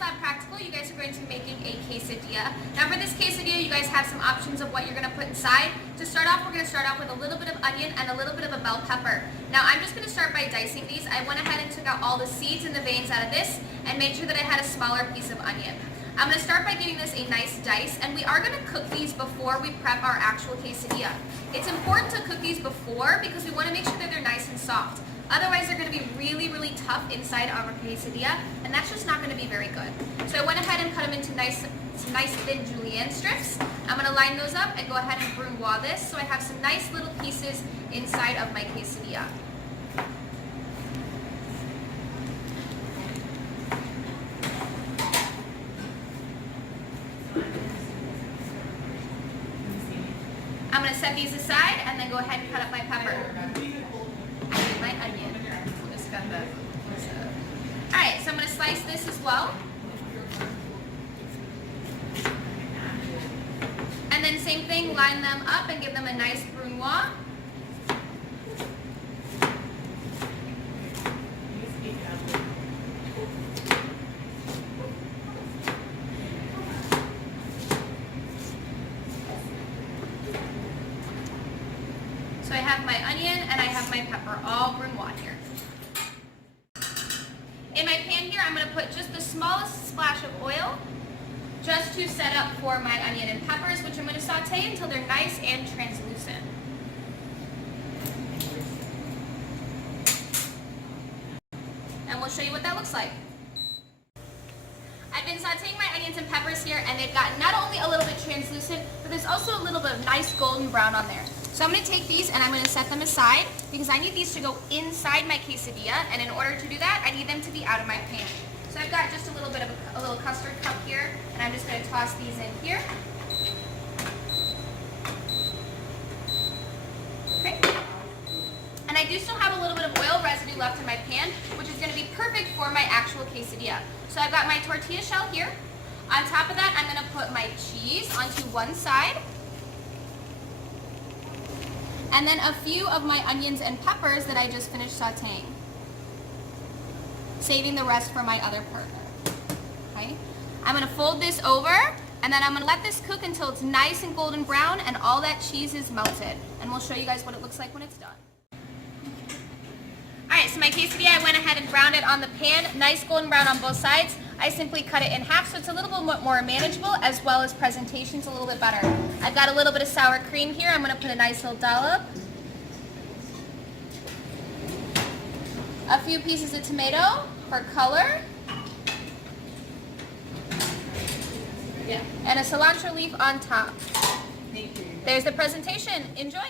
Lab Practical, you guys are going to be making a quesadilla. Now for this quesadilla, you guys have some options of what you're going to put inside. To start off, we're going to start off with a little bit of onion and a little bit of a bell pepper. Now I'm just going to start by dicing these. I went ahead and took out all the seeds and the veins out of this and made sure that I had a smaller piece of onion. I'm going to start by giving this a nice dice, and we are going to cook these before we prep our actual quesadilla. It's important to cook these before because we want to make sure that they're nice and soft. Otherwise, they're going to be really, really tough inside of our quesadilla, and that's just not going to be very good. So I went ahead and cut them into some nice thin julienne strips. I'm going to line those up and go ahead and brunoise this so I have some nice little pieces inside of my quesadilla. I'm going to set these aside and then go ahead and cut up my pepper. My onion. Just got that. Alright, so I'm going to slice this as well. And then same thing, line them up and give them a nice brunoise. So I have my onion and I have my pepper all brunoise here. In my pan here, I'm going to put just the smallest splash of oil just to set up for my onion and peppers, which I'm going to saute until they're nice and translucent. And we'll show you what that looks like. I've been sauteing my onions and peppers here, and they've gotten not only a little bit translucent, but there's also a little bit of nice golden brown on there. So I'm going to take these and I'm going to set them aside because I need these to go inside my quesadilla, and in order to do that, I need them to be out of my pan. So I've got just a little bit of a little custard cup here, and I'm just going to toss these in here. Okay. And I do still have a little bit of oil residue left in my pan, which is going to be perfect for my actual quesadilla. So I've got my tortilla shell here. On top of that, I'm going to put my cheese onto one side. And then a few of my onions and peppers that I just finished sauteing. Saving the rest for my other partner. Okay? I'm going to fold this over, and then I'm going to let this cook until it's nice and golden brown and all that cheese is melted. And we'll show you guys what it looks like when it's done. Alright, so my quesadilla, I went ahead and browned it on the pan. Nice golden brown on both sides. I simply cut it in half so it's a little bit more manageable, as well as presentation's a little bit better. I've got a little bit of sour cream here. I'm going to put a nice little dollop. A few pieces of tomato for color. Yeah. And a cilantro leaf on top. There's the presentation. Enjoy.